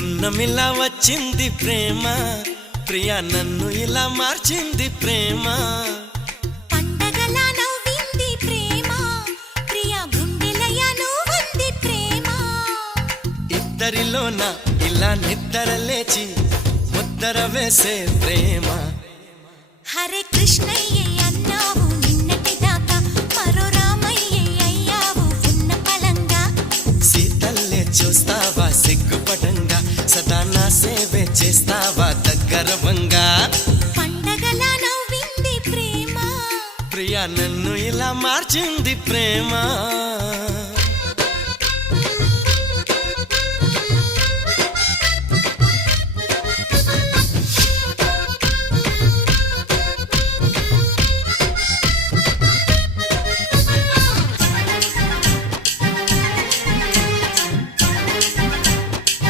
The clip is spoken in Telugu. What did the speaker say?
పున్నమిలా వచ్చింది ప్రేమ, ప్రియా నన్ను ఇలా మార్చింది ప్రేమ. పండగలా నవ్వింది ప్రేమ, ప్రియా గుండెలయ నువ్వుంది ప్రేమ. ఇద్దరిలోన ఇలా నిద్ర లేచి ముద్దర వేసే ప్రేమ. హరే కృష్ణయ్య అన్నావు నిన్నటి దాకా, మరో రామయ్య అయ్యావు ఉన్న పలంగా. సీతల్లే చూస్తావా సిగ్గుపడంగా, సదా నా సేవే చేస్తావా దగ్గరవంగా. పండగలా నవ్వింది ప్రేమ, ప్రియా నన్ను ఇలా మార్చింది ప్రేమ.